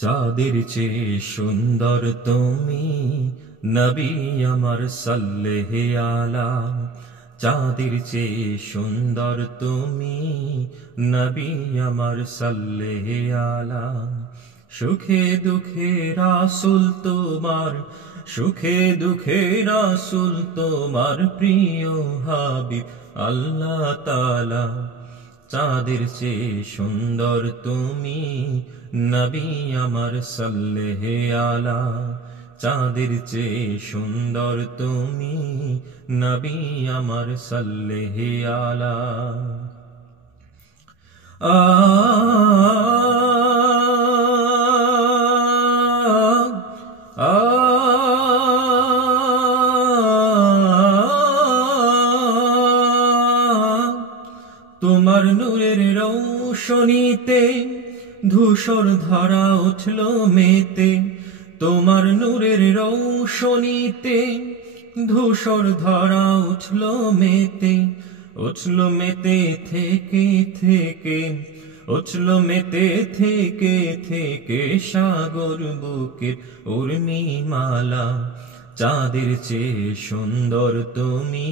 চাঁদের চেয়ে সুন্দর তুমি নবী আমার সাল্লেহে আলা। চাঁদের চেয়ে সুন্দর তুমি নবী আমার সাল্লেহে আলা। সুখে দুঃখে রাসূল তোমার, সুখে দুঃখে রাসূল তোমার প্রিয় হাবিব আল্লাহ তাআলা। চাঁদের চেয়ে সুন্দর তুমি নবী আমার সাল্লেহে আলা। চাঁদের চেয়ে সুন্দর তুমি নবী আমার সাল্লেহে আলা। আ আ তোমার নূরের রৌশনীতে ধূসর ধরা উঠল মেতে। তোমার নূরের রৌশনীতে ধূসর ধরা উঠল মেতে। উঠল মেতে থেকে থেকে, উঠল মেতে থেকে থেকে সাগর বুকের উর্মিমালা। চাঁদের চেয়ে সুন্দর তুমি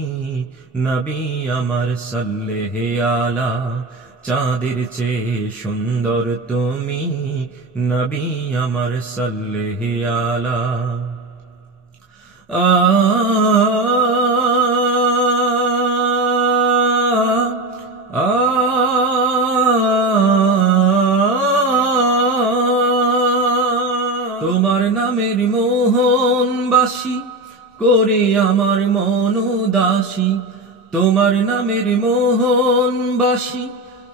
নবী আমার সাল্লেহে আলা। চাঁদের চেয়ে সুন্দর তুমি নবী আমার সাল্লেহে আলা। আ আ তোমার নামের মোহনবাসী করে আমার মন উদাসী। তোমার নামের মোহনবাসী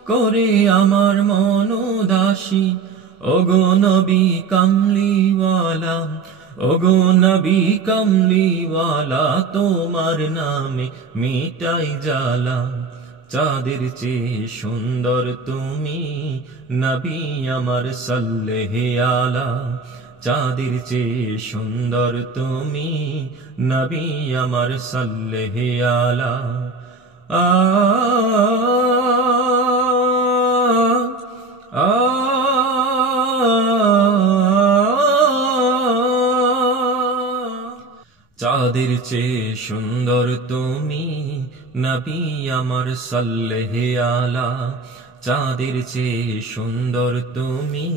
করে আমার মন উদাসী। ওগো নবী কামলিওয়ালা, ওগো নবী কামলিওয়ালা, তোমার নামে মিটাই জ্বালা। চাঁদের চেয়ে সুন্দর তুমি নবী আমার সাল্লেহে আলা। চাঁদের চেয়ে সুন্দর তুমি নবী আমার সাল্লেহে আলা। আ আ চাঁদের চেয়ে সুন্দর তুমি নবী আমার সাল্লেহে আলা। চাঁদের চেয়ে সুন্দর তুমি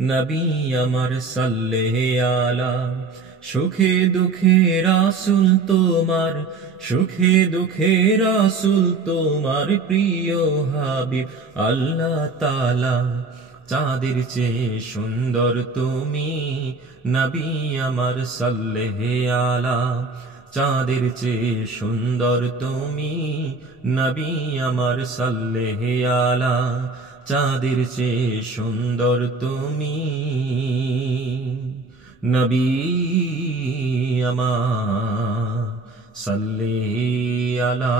নবী আমার সাল্লেহে আলা। সুখে দুঃখে রাসূল তোমার, সুখে দুঃখে রাসূল তোমার প্রিয় হাবিব আল্লাহ তাআলা। চাঁদের চেয়ে সুন্দর তুমি নবী আমার সাল্লেহে আলা। চাঁদের চেয়ে সুন্দর তুমি নবী আমার সাল্লেহে আলা। চাঁদের চেয়ে সুন্দর তুমি নবী আমার সাল্লেহে আলা।